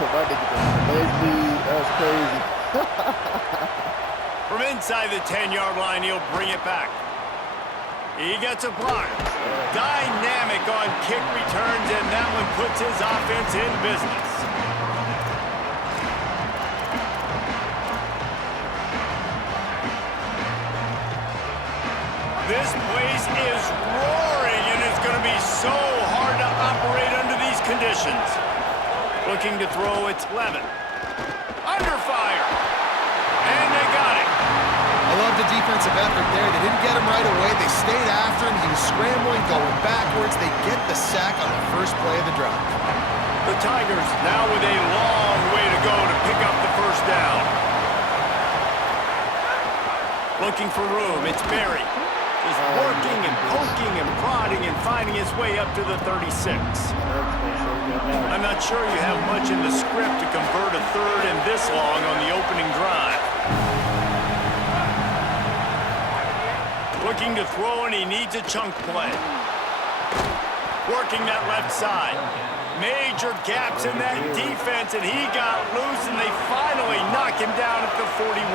My nigga just legs lead. That's crazy. From inside the 10-yard line, he'll bring it back. He gets a block. Dynamic on kick returns, and that one puts his offense in business. This place is roaring, and it's going to be so hard to operate under these conditions. Looking to throw, it's Levin. Under fire. And they got it. I love the defensive effort there. They didn't get him right away. They stayed after him. He was scrambling, going backwards. They get the sack on the first play of the drive. The Tigers now with a long way to go to pick up the first down. Looking for room, it's Barry. Just working and poking and prodding and finding his way up to the 36. I'm not sure you have much in the script to convert a third and this long on the opening drive. Looking to throw, and he needs a chunk play. Working that left side. Major gaps in that defense, and he got loose, and they finally knock him down at the 41.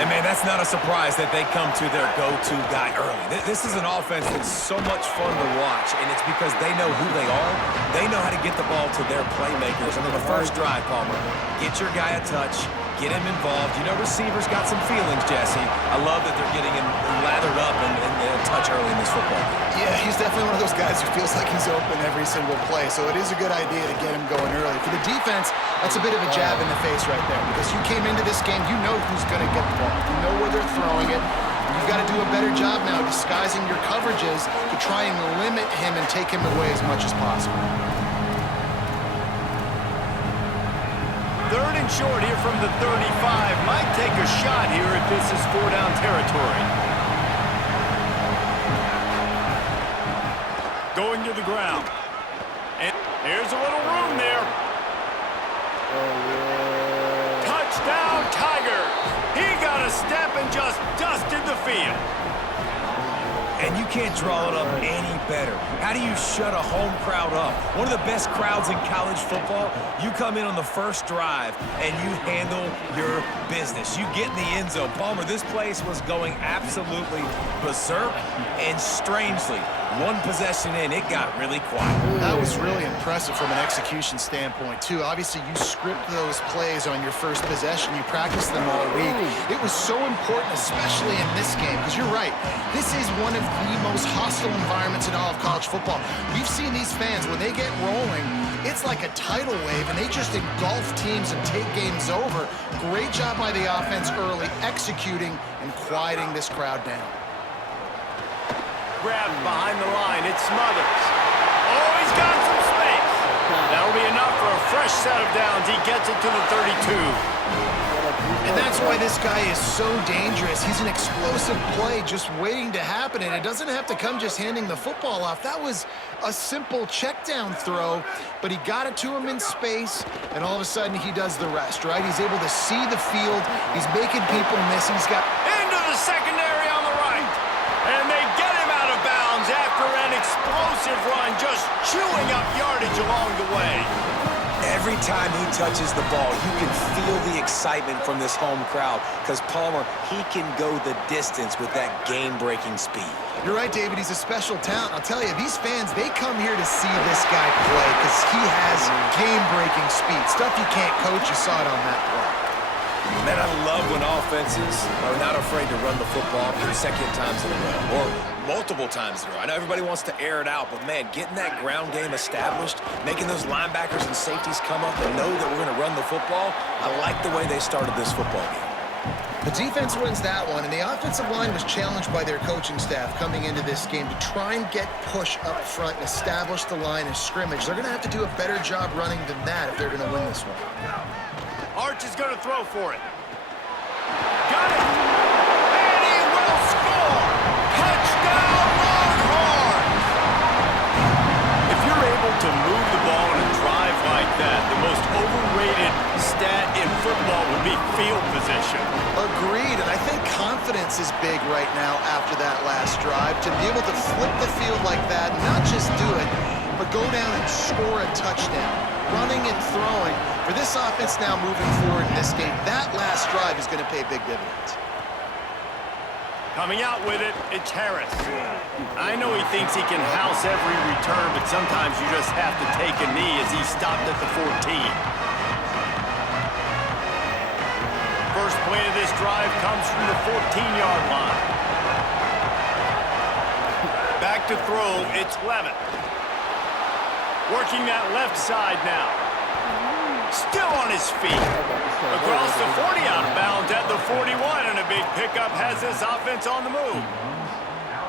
And, man, that's not a surprise that they come to their go-to guy early. This is an offense that's so much fun to watch, and it's because they know who they are. They know how to get the ball to their playmakers. And on the first drive, Palmer, get your guy a touch, get him involved. You know, receivers got some feelings, Jesse. I love that they're getting him lathered up and a touch early in this football game. Yeah, he's definitely one of those guys who feels like he's open every single play, so it is a good idea to get him going early. For the defense, that's a bit of a jab in the face right there, because you came into this game, you know who's going to get the ball. You know where they're throwing it. You've got to do a better job now disguising your coverages to try and limit him and take him away as much as possible. Third and short here from the 35. Might take a shot here if this is four-down territory. Going to the ground. And here's a little room there. Touchdown, Tiger. He got a step and just dusted the field. And you can't draw it up any better. How do you shut a home crowd up? One of the best crowds in college football. You come in on the first drive and you handle your business. You get in the end zone. Palmer, this place was going absolutely berserk, and strangely, one possession in, it got really quiet. That was really impressive from an execution standpoint, too. Obviously, you script those plays on your first possession. You practice them all week. It was so important, especially in this game, because you're right. This is one of the most hostile environments in all of college football. We've seen these fans, when they get rolling, it's like a tidal wave, and they just engulf teams and take games over. Great job by the offense early, executing and quieting this crowd down. Grabbed behind the line, it's Smothers. Oh, he's got some space. That'll be enough for a fresh set of downs. He gets it to the 32. And that's why this guy is so dangerous. He's an explosive play just waiting to happen, and it doesn't have to come just handing the football off. That was a simple check down throw, but he got it to him in space, and all of a sudden he does the rest, right? He's able to see the field. He's making people miss. He's got into the secondary on the right. And they get him out of bounds after an explosive run, just chewing up yardage along the way. Every time he touches the ball, you can feel the excitement from this home crowd, because Palmer, he can go the distance with that game-breaking speed. You're right, David. He's a special talent. I'll tell you, these fans, they come here to see this guy play because he has game-breaking speed. Stuff you can't coach. You saw it on that play. Man, I love when offenses are not afraid to run the football consecutive times in a row, or multiple times in a row. I know everybody wants to air it out, but, man, getting that ground game established, making those linebackers and safeties come up and know that we're going to run the football, I like the way they started this football game. The defense wins that one, and the offensive line was challenged by their coaching staff coming into this game to try and get push up front and establish the line of scrimmage. They're going to have to do a better job running than that if they're going to win this one. Arch is going to throw for it. Got it. And he will score. Touchdown, Longhorns. If you're able to move the ball in a drive like that, the most overrated stat in football would be field position. Agreed, and I think confidence is big right now after that last drive. To be able to flip the field like that, not just do it, but but go down and score a touchdown. Running and throwing. For this offense now moving forward in this game, that last drive is going to pay big dividends. Coming out with it, it's Harris. I know he thinks he can house every return, but sometimes you just have to take a knee as he stopped at the 14. First play of this drive comes from the 14-yard line. Back to throw, it's Levitt. Working that left side now. Still on his feet. Across the 40, out of bounds at the 41, and a big pickup has this offense on the move.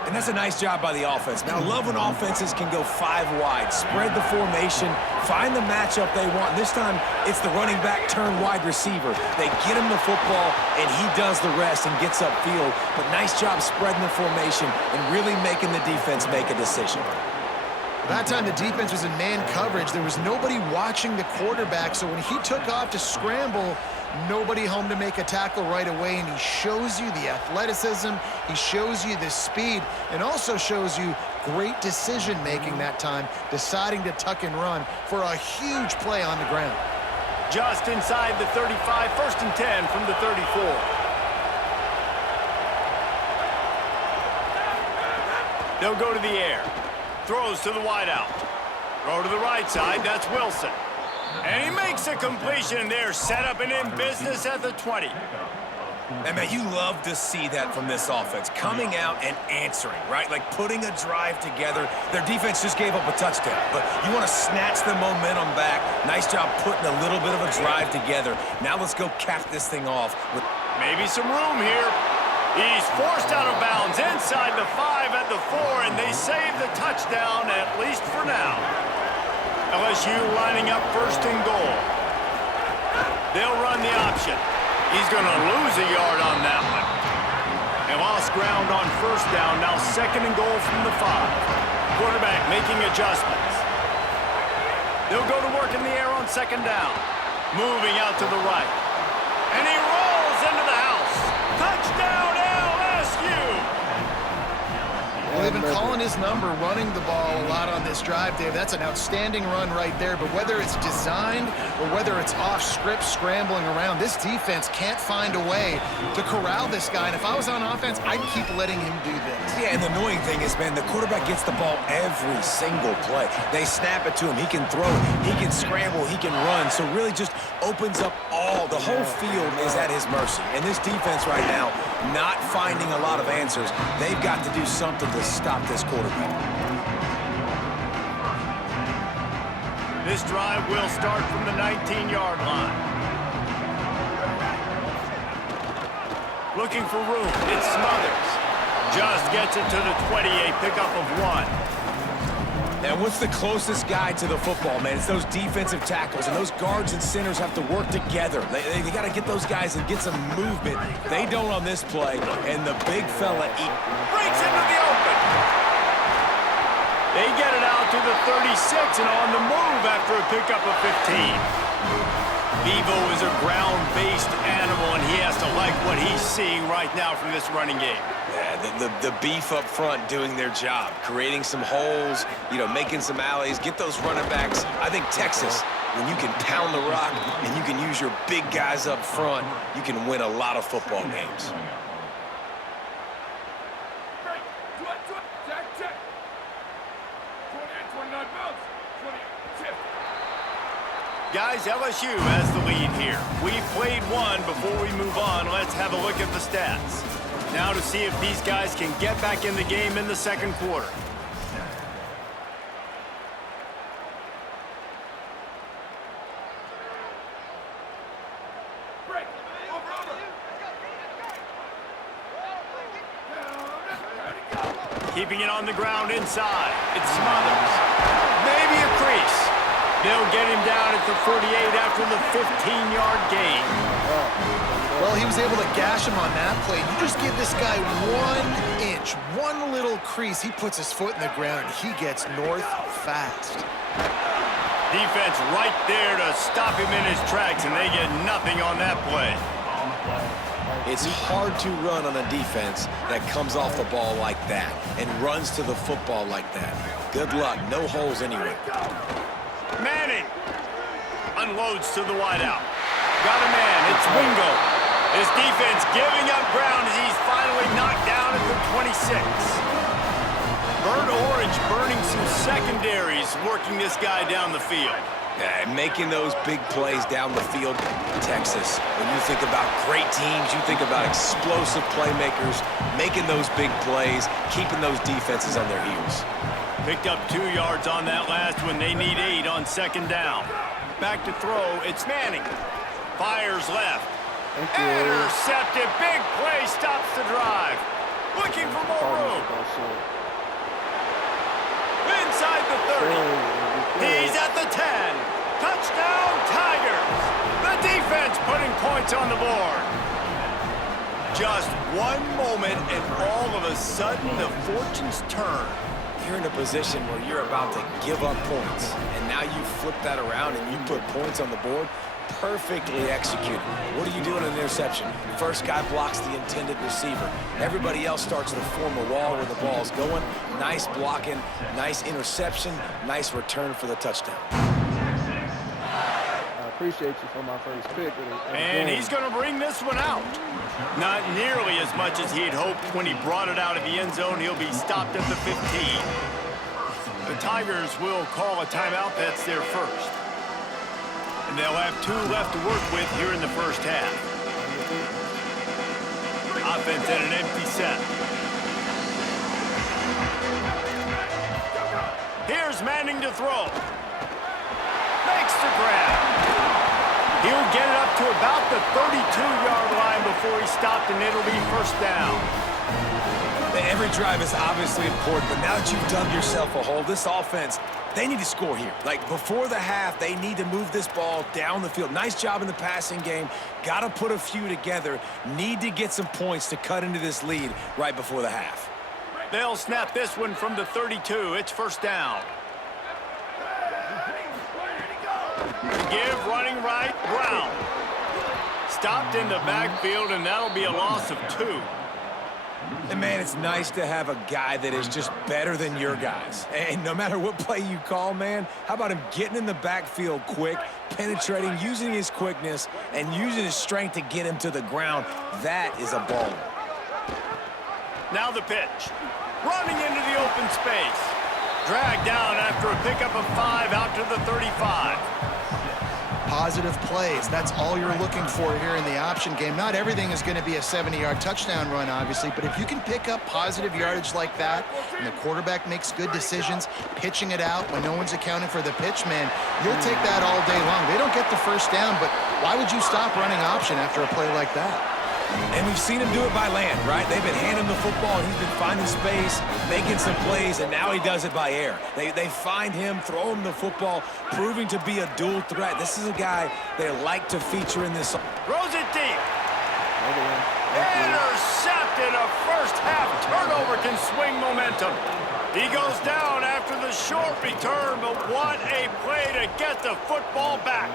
And that's a nice job by the offense. Now, I love when offenses can go 5 wide, spread the formation, find the matchup they want. This time, it's the running back turned wide receiver. They get him the football, and he does the rest and gets upfield. But nice job spreading the formation and really making the defense make a decision. That time the defense was in man coverage. There was nobody watching the quarterback, so when he took off to scramble, nobody home to make a tackle right away, and he shows you the athleticism, he shows you the speed, and also shows you great decision-making that time, deciding to tuck and run for a huge play on the ground. Just inside the 35, 1st and 10 from the 34. They'll go to the air. Throws to the wideout. Throw to the right side, that's Wilson. And he makes a completion there, set up and in business at the 20. And, man, you love to see that from this offense, coming out and answering, right? Like putting a drive together. Their defense just gave up a touchdown, but you want to snatch the momentum back. Nice job putting a little bit of a drive together. Now let's go cap this thing off with maybe some room here. He's forced out of bounds inside the 5 at the 4, and they save the touchdown, at least for now. LSU lining up 1st and goal. They'll run the option. He's going to lose a yard on that one. They lost ground on 1st down, now 2nd and goal from the 5. Quarterback making adjustments. They'll go to work in the air on 2nd down. Moving out to the right. And he rolls into the house. Touchdown, LSU! Well, they've been calling his number, running the ball a lot on this drive, Dave. That's an outstanding run right there. But whether it's designed or whether it's off script, scrambling around, this defense can't find a way to corral this guy. And if I was on offense, I'd keep letting him do this. Yeah, and the annoying thing is, man, the quarterback gets the ball every single play. They snap it to him. He can throw, he can scramble, he can run. So really just opens up the whole field is at his mercy. And this defense right now, not finding a lot of answers. They've got to do something to stop this quarterback. This drive will start from the 19-yard line. Looking for room. It's Smothers. Just gets it to the 20, a pickup of 1. And what's the closest guy to the football, man? It's those defensive tackles, and those guards and centers have to work together. They got to get those guys and get some movement. They don't on this play, and the big fella breaks into the open. They get it out to the 36 and on the move after a pickup of 15. Bevo is a ground-based animal, and he has to like what he's seeing right now from this running game. Yeah, the beef up front doing their job, creating some holes, making some alleys, get those running backs. I think Texas, when you can pound the rock and you can use your big guys up front, you can win a lot of football games. Guys, LSU has the lead here. We've played one. Before we move on, let's have a look at the stats. Now to see if these guys can get back in the game in the 2nd quarter. Keeping it on the ground inside. It's Smothers. Maybe a crease. They'll get him down at the 48 after the 15-yard gain. Well, he was able to gash him on that play. You just give this guy 1 inch, one little crease. He puts his foot in the ground, and he gets north fast. Defense right there to stop him in his tracks, and they get nothing on that play. It's hard to run on a defense that comes off the ball like that and runs to the football like that. Good luck. No holes anyway. Manning unloads to the wideout. Got a man. It's Wingo. His defense giving up ground as he's finally knocked down at the 26. Burnt Orange burning some secondaries, working this guy down the field. Yeah, making those big plays down the field. Texas, when you think about great teams, you think about explosive playmakers, making those big plays, keeping those defenses on their heels. Picked up 2 yards on that last one. They need 8 on second down. Back to throw. It's Manning. Fires left. Intercepted. Big play stops the drive. Looking for more room. Inside the 30. He's at the 10. Touchdown, Tigers. The defense putting points on the board. Just one moment, and all of a sudden, the fortunes turn. You're in a position where you're about to give up points, and now you flip that around and you put points on the board. Perfectly executed. What do you do in an interception? First guy blocks the intended receiver. Everybody else starts to form a wall where the ball's going. Nice blocking, nice interception, nice return for the touchdown. I appreciate you for my first pick. And he's going to bring this one out. Not nearly as much as he had hoped when he brought it out of the end zone. He'll be stopped at the 15. The Tigers will call a timeout. That's their first. And they'll have 2 left to work with here in the first half. Offense at an empty set. Here's Manning to throw. Makes the grab. He'll get it up to about the 32-yard line before he's stopped, and it'll be first down. Every drive is obviously important, but now that you've dug yourself a hole, this offense, they need to score here. Like, before the half, they need to move this ball down the field. Nice job in the passing game. Got to put a few together. Need to get some points to cut into this lead right before the half. They'll snap this one from the 32. It's first down. Give running right, Brown. Stopped in the backfield, and that'll be a loss of 2. And, man, it's nice to have a guy that is just better than your guys. And no matter what play you call, man, how about him getting in the backfield quick, penetrating, using his quickness, and using his strength to get him to the ground? That is a ball. Now the pitch. Running into the open space. Dragged down after a pickup of 5 out to the 35. Positive plays. That's all you're looking for here in the option game. Not everything is going to be a 70-yard touchdown run, obviously, but if you can pick up positive yardage like that, and the quarterback makes good decisions, pitching it out when no one's accounting for the pitch, man, you'll take that all day long. They don't get the first down, but why would you stop running option after a play like that? And we've seen him do it by land, right? They've been handing him the football, and he's been finding space, making some plays, and now he does it by air. They find him, throw him the football, proving to be a dual threat. This is a guy they like to feature in this. Throws it deep. Intercepted. A first-half turnover can swing momentum. He goes down after the short return, but what a play to get the football back.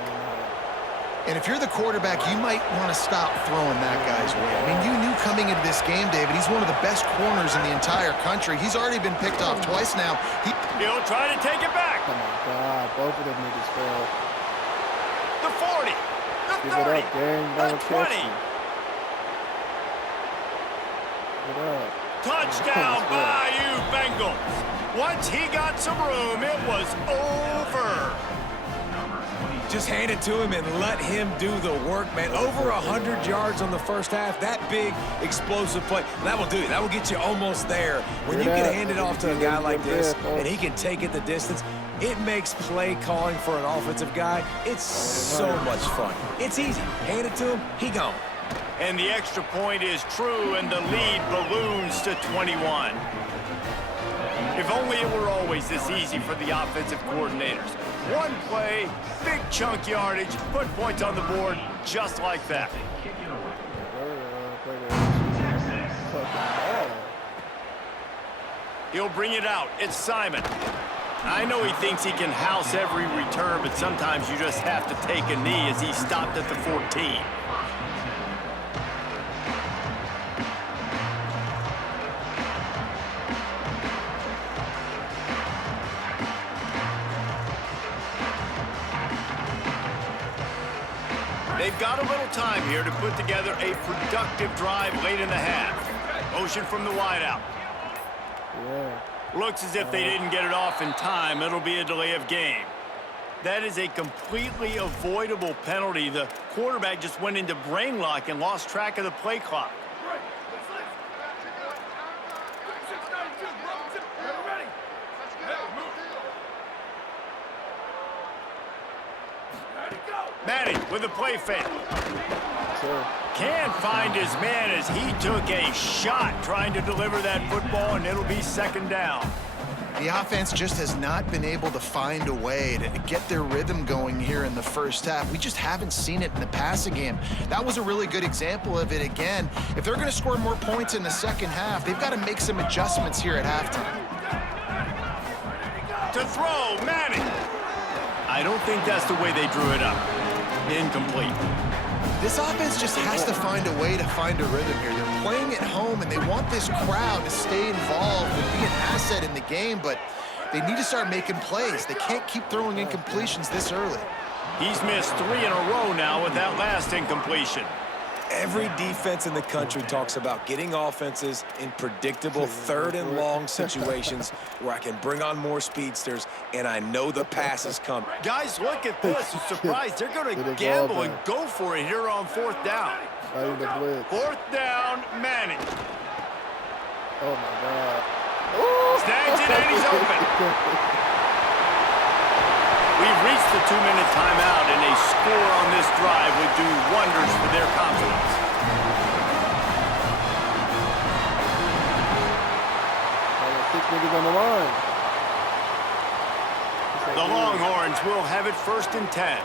And if you're the quarterback, you might want to stop throwing that guy's way. I mean, you knew coming into this game, David, he's one of the best corners in the entire country. He's already been picked off twice now. He'll try to take it back. Oh, my God. Both of them niggas fell. The 40. The Give 30. it up, gang. The Don't 20. catch me. Give it up. Touchdown, Bayou Bengals. Once he got some room, it was over. Just hand it to him and let him do the work, man. Over 100 yards on the first half. That big, explosive play. That will do it. That will get you almost there. When you can hand it off to a guy like this and he can take it the distance, it makes play calling for an offensive guy, it's so much fun. It's easy. Hand it to him, he gone. And the extra point is true, and the lead balloons to 21. If only it were always this easy for the offensive coordinators. One play, big chunk yardage, put points on the board just like that. He'll bring it out. It's Simon. I know he thinks he can house every return, but sometimes you just have to take a knee as he stopped at the 14. they've got a little time here to put together a productive drive late in the half. Motion from the wideout. Yeah. Looks as if they didn't get it off in time. It'll be a delay of game. That is a completely avoidable penalty. The quarterback just went into brain lock and lost track of the play clock. Manning with a play fake. Sure. Can't find his man as he took a shot trying to deliver that football, and it'll be second down. The offense just has not been able to find a way to get their rhythm going here in the first half. We just haven't seen it in the passing game. That was a really good example of it again. If they're going to score more points in the second half, they've got to make some adjustments here at halftime. To throw, Manning. I don't think that's the way they drew it up. Incomplete. This offense just has to find a way to find a rhythm here. They're playing at home, and they want this crowd to stay involved and be an asset in the game, but they need to start making plays. They can't keep throwing incompletions this early. He's missed 3 in a row now with that last incompletion. Every defense in the country talks about getting offenses in predictable third and long situations where I can bring on more speedsters, and I know the pass is coming. Guys, look at this. I'm surprised they're going to gamble and go for it here on 4th down. 4th down, Manning. Oh, my God. Snags it, and he's open. We've reached the 2-minute timeout, and a score on this drive would do wonders for their confidence. On the line. The Longhorns will have it 1st and 10.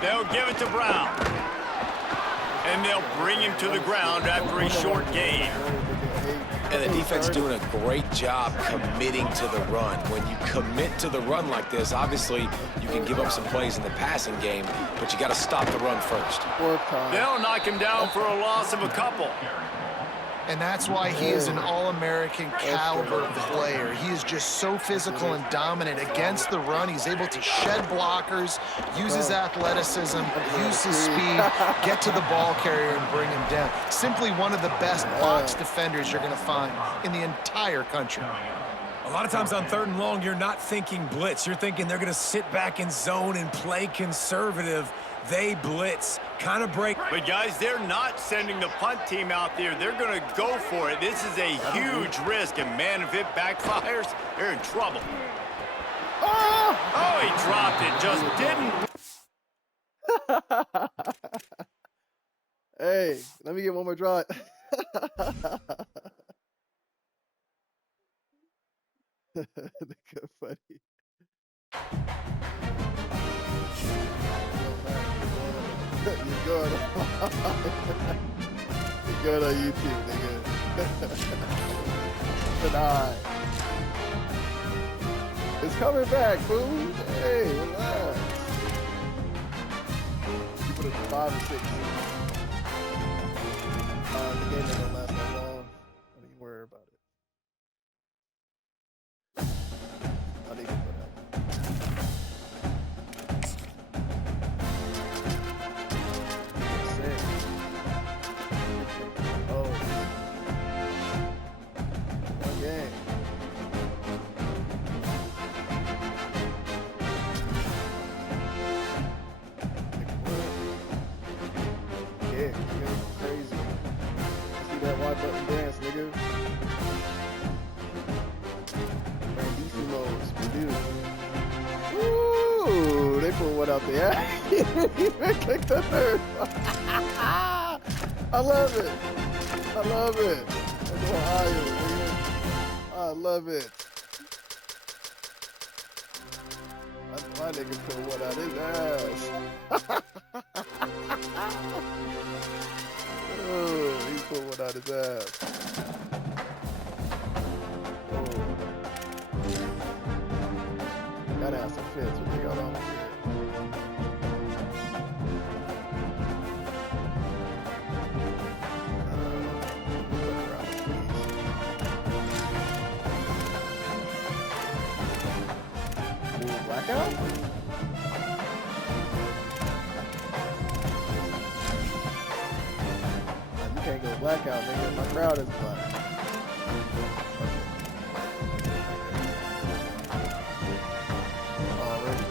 They'll give it to Brown. And they'll bring him to the ground after a short gain. And the defense doing a great job committing to the run. When you commit to the run like this, obviously you can give up some plays in the passing game, but you got to stop the run first. They'll knock him down for a loss of a couple. And that's why he is an All-American caliber player. He is just so physical and dominant against the run. He's able to shed blockers, use his athleticism, use his speed, get to the ball carrier and bring him down. Simply one of the best box defenders you're going to find in the entire country. A lot of times on 3rd and long, you're not thinking blitz. You're thinking they're going to sit back in zone and play conservative. They blitz, kind of break. But, guys, they're not sending the punt team out there. They're going to go for it. This is a huge risk, and, man, if it backfires, they're in trouble. Oh, he dropped it. Just didn't. Hey, let me get one more drive. Funny. You're good on YouTube, nigga. Denied. It's coming back, fool. Hey, relax. You put it 5 and 6. The game ain't gonna last that long. Don't even worry about it. I need to put out. Button dance, nigga. Grandissimos, dude. Ooh, they pulled one out there. He clicked the third. I love it. I love it. That's Ohio, nigga. I love it. My nigga pulled one out his ass. Oh, he pulled one out his ass. Oh. Gotta have some fits what they got on here. Blackout? count, nigga. My crowd is black. Already.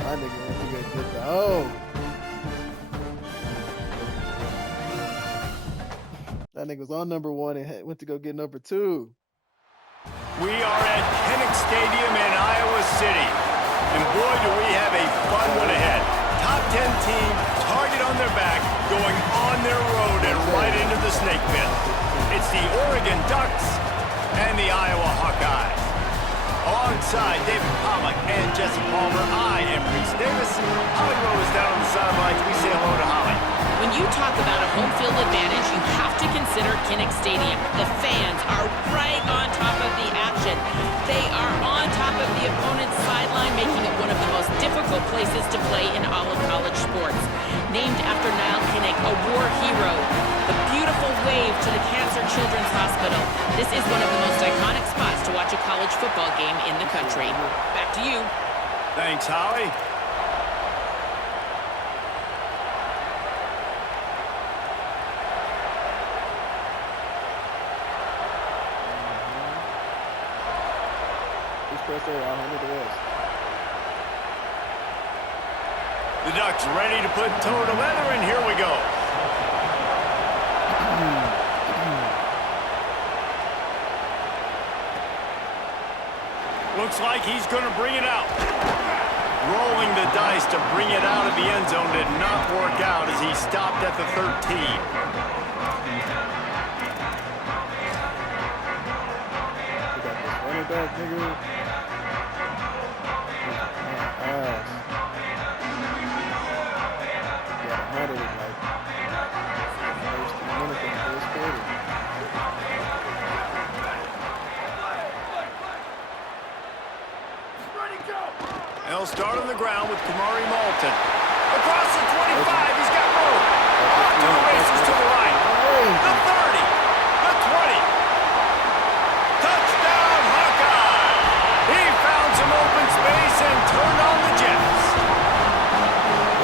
My nigga went to go get the hoe. That nigga was on number 1 and went to go get number 2. We are at Kinnick Stadium in Iowa City. And boy, do we have a fun one ahead. Top 10 team, target on their back, going on their road and right into the snake pit. It's the Oregon Ducks and the Iowa Hawkeyes. Alongside David Pollack and Jesse Palmer, I am Reese Davis. Holly Rowe is down on the sidelines. We say hello to Holly. When you talk about a home field advantage, you have to consider Kinnick Stadium. The fans are right on top of the action. They are on top of the opponent's sideline, making it one of the most difficult places to play in all of college sports. Named after Niall Kinnick, a war hero, the beautiful wave to the Cancer Children's Hospital. This is one of the most iconic spots to watch a college football game in the country. Back to you. Thanks, Holly. The Ducks ready to put toe to leather, and here we go. Looks like he's going to bring it out. Rolling the dice to bring it out of the end zone did not work out as he stopped at the 13. Running back, nigga. They'll start on the ground with Kamari Malton. Across the 25, he's got room. Off to the races to the right. The 30, the 20. Touchdown, Hawkeye! He found some open space and turned on the Jets.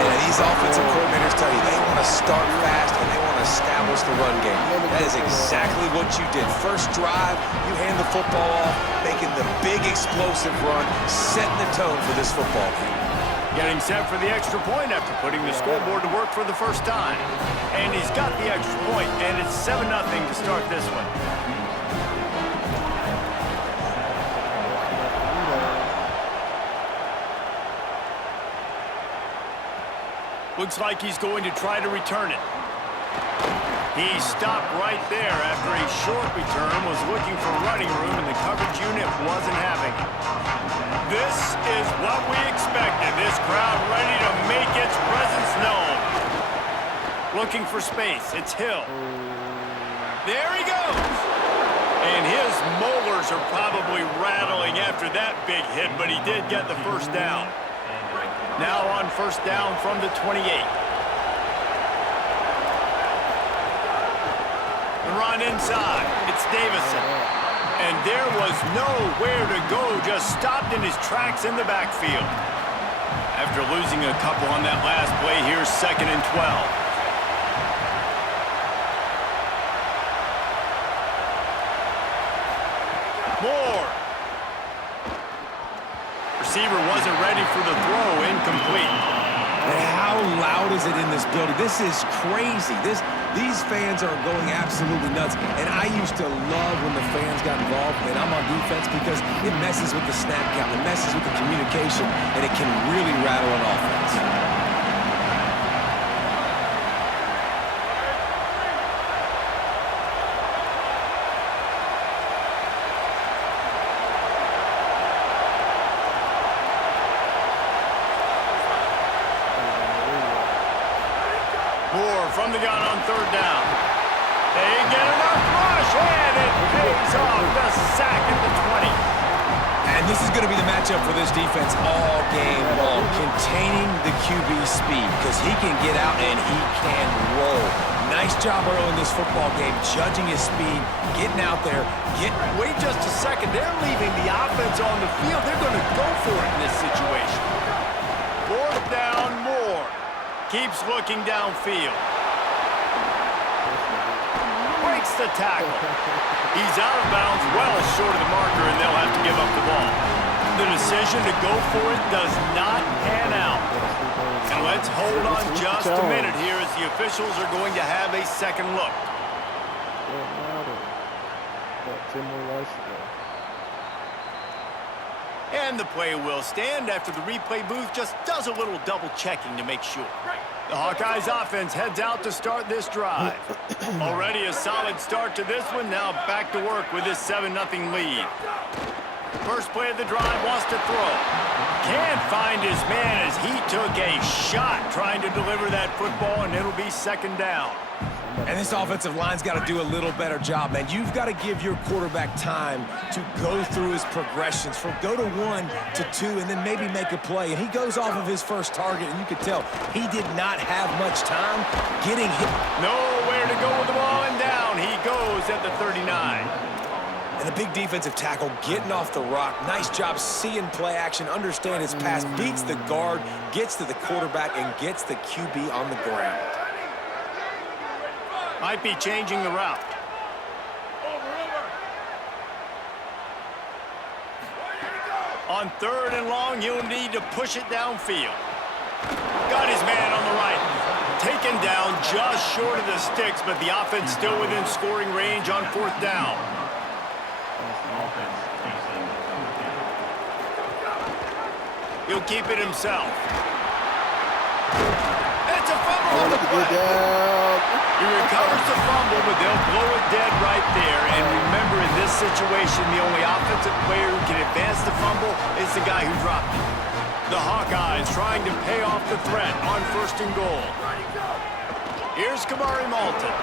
Yeah, these offensive coordinators tell you they want to start fast and they want to establish the run game. That is exactly what you did. First drive, you hand the football off, making the big explosive run, setting the tone for this football game. Getting set for the extra point after putting the scoreboard to work for the first time. And he's got the extra point, and it's 7-0 to start this one. Looks like he's going to try to return it. He stopped right there after a short return, was looking for running room, and the coverage unit wasn't having it. This is what we expected. This crowd ready to make its presence known. Looking for space. It's Hill. There he goes. And his molars are probably rattling after that big hit, but he did get the first down. Now on first down from the 28. The run inside. It's Davison. And there was nowhere to go, just stopped in his tracks in the backfield. After losing a couple on that last play, here's 2nd and 12. Moore. Receiver wasn't ready for the throw, incomplete. And how loud is it in this building? This is crazy. These fans are going absolutely nuts. And I used to love when the fans got involved, and I'm on defense because it messes with the snap count, it messes with the communication, and it can really rattle an offense. Moore from the gun on 3rd down. They get enough rush, and it pays off. The sack at the 20. And this is going to be the matchup for this defense all game long, containing the QB speed, because he can get out and he can roll. Nice job early in this football game, judging his speed, getting out there, Wait just a second. They're leaving the offense on the field. They're going to go for it in this situation. 4th down. Keeps looking downfield. Breaks the tackle. He's out of bounds well short of the marker, and they'll have to give up the ball. The decision to go for it does not pan out. And let's hold on just a minute here as the officials are going to have a second look. And the play will stand after the replay booth just does a little double checking to make sure. The Hawkeyes offense heads out to start this drive. Already a solid start to this one. Now back to work with this 7-0 lead. First play of the drive, wants to throw. Can't find his man as he took a shot trying to deliver that football, and it'll be second down. And this offensive line's got to do a little better job, man. You've got to give your quarterback time to go through his progressions, from go to 1 to 2, and then maybe make a play. And he goes off of his first target, and you could tell he did not have much time getting hit. Nowhere to go with the ball, and down he goes at the 39. And the big defensive tackle getting off the rock. Nice job seeing play action, understand his pass, beats the guard, gets to the quarterback, and gets the QB on the ground. Might be changing the route. On 3rd and long, he'll need to push it downfield. Got his man on the right. Taken down just short of the sticks, but the offense still within scoring range on 4th down. He'll keep it himself. It's a fumble on the play. He recovers the fumble, but they'll blow it dead right there. And remember, in this situation, the only offensive player who can advance the fumble is the guy who dropped it. The Hawkeyes trying to pay off the threat on 1st and goal. Here's Kamari Malton.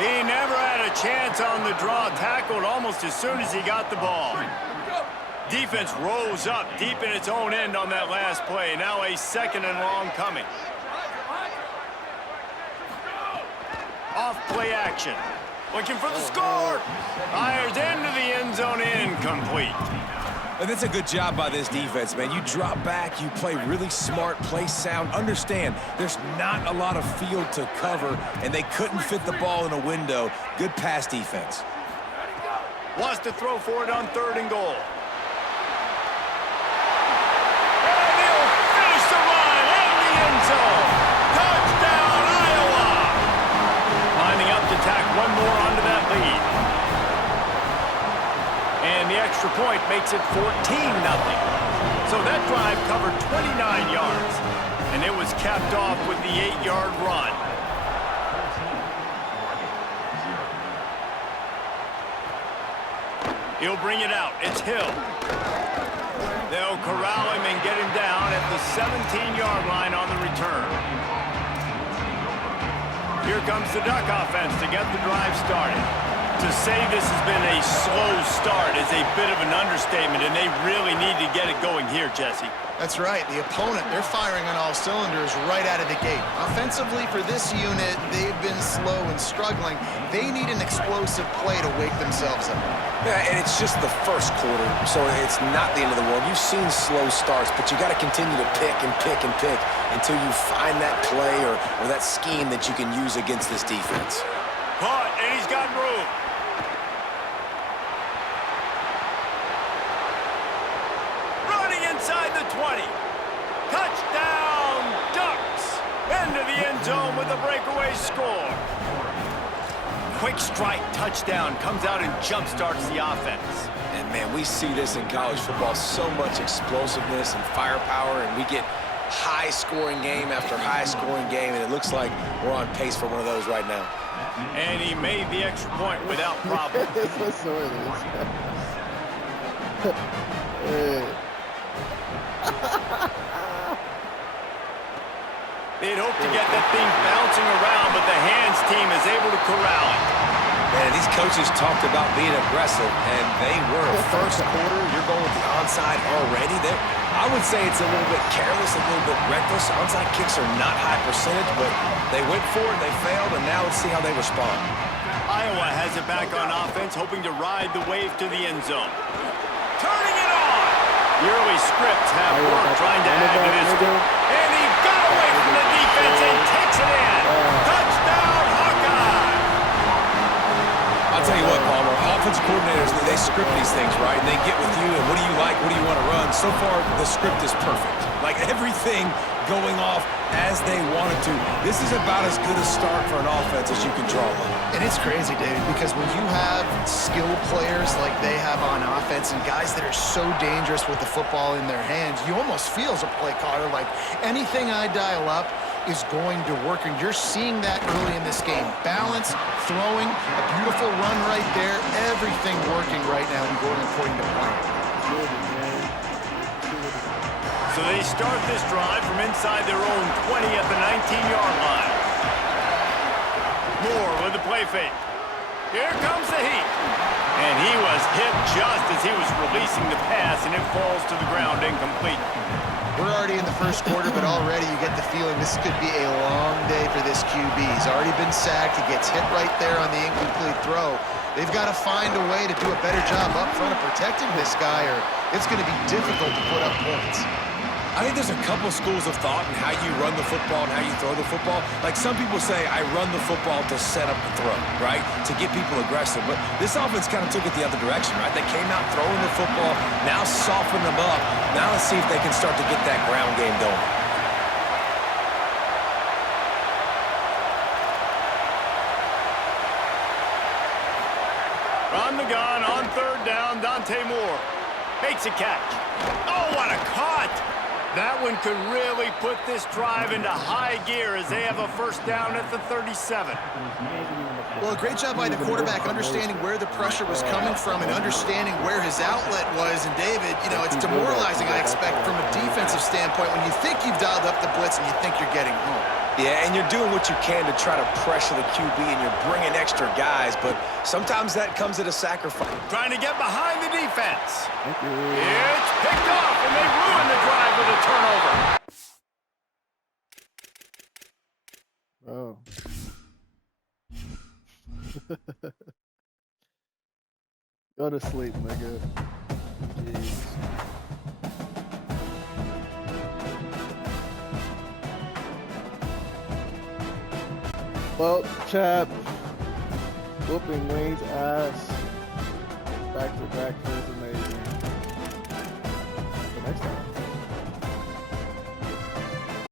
He never had a chance on the draw, tackled almost as soon as he got the ball. Defense rose up deep in its own end on that last play. Now a 2nd and long coming. Off play action. Looking for the score. Fires into the end zone, incomplete. And that's a good job by this defense, man. You drop back, you play really smart, play sound. Understand, there's not a lot of field to cover, and they couldn't fit the ball in a window. Good pass defense. Wants to throw for it on 3rd and goal. One more onto that lead. And the extra point makes it 14-0. So that drive covered 29 yards. And it was capped off with the 8-yard run. He'll bring it out. It's Hill. They'll corral him and get him down at the 17-yard line on the return. Here comes the Duck offense to get the drive started. To say this has been a slow start is a bit of an understatement, and they really need to get it going here, Jesse. That's right. The opponent, they're firing on all cylinders right out of the gate. Offensively, for this unit, they've been slow and struggling. They need an explosive play to wake themselves up. Yeah, and it's just the first quarter, so it's not the end of the world. You've seen slow starts, but you got to continue to pick and pick and pick until you find that play or that scheme that you can use against this defense. Caught, and he's got room. Running inside the 20. Touchdown, Ducks. Into the end zone with a breakaway score. Quick strike touchdown comes out and jump-starts the offense. And, man, we see this in college football, so much explosiveness and firepower, and we get high-scoring game after high-scoring game, and it looks like we're on pace for one of those right now. And he made the extra point without problem. That's so it is. Hey. They'd hope to get that thing bouncing around, but the hands team is able to corral it. Man, these coaches talked about being aggressive, and they were. First quarter, you're going with the onside already. I would say it's a little bit careless, a little bit reckless. Onside kicks are not high percentage, but they went for it, they failed, and now let's see how they respond. Iowa has it back on offense, hoping to ride the wave to the end zone. Turning it on! The early scripts have worked trying to add to this. And he got away from the defense. defense and takes it in. Touchdown, Hawkeye! I'll tell you what, Palmer, offensive coordinators, they script these things, right? And they get with you, and what do you like, what do you want to run? So far, the script is perfect. Like, everything going off as they want it to. This is about as good a start for an offense as you can draw up. And it's crazy, David, because when you have skilled players like they have on offense and guys that are so dangerous with the football in their hands, you almost feel as a play caller like anything I dial up is going to work, and you're seeing that early in this game. Balance, throwing, a beautiful run right there, everything working right now and going according to plan. So they start this drive from inside their own 20 at the 19-yard line. Moore with the play fake. Here comes the heat. And he was hit just as he was releasing the pass, and it falls to the ground incomplete. We're already in the first quarter, but already you get the feeling this could be a long day for this QB. He's already been sacked. He gets hit right there on the incomplete throw. They've got to find a way to do a better job up front of protecting this guy, or it's going to be difficult to put up points. I think there's a couple schools of thought in how you run the football and how you throw the football. Like, some people say, I run the football to set up the throw, right? To get people aggressive. But this offense kind of took it the other direction, right? They came out throwing the football, now soften them up. Now let's see if they can start to get that ground game going. On the gun, on third down, Dante Moore makes a catch. Oh, what a cut! That one could really put this drive into high gear as they have a first down at the 37. Well, a great job by the quarterback understanding where the pressure was coming from and understanding where his outlet was. And David, you know, it's demoralizing, I expect, from a defensive standpoint when you think you've dialed up the blitz and you think you're getting home. Yeah, and you're doing what you can to try to pressure the QB, and you're bringing extra guys, but sometimes that comes at a sacrifice. Trying to get behind the defense. It's picked off, and they ruin the drive with a turnover. Oh. Go to sleep, nigga. Jeez. Well, Chap, whooping Wayne's ass back to back is amazing. Until next time.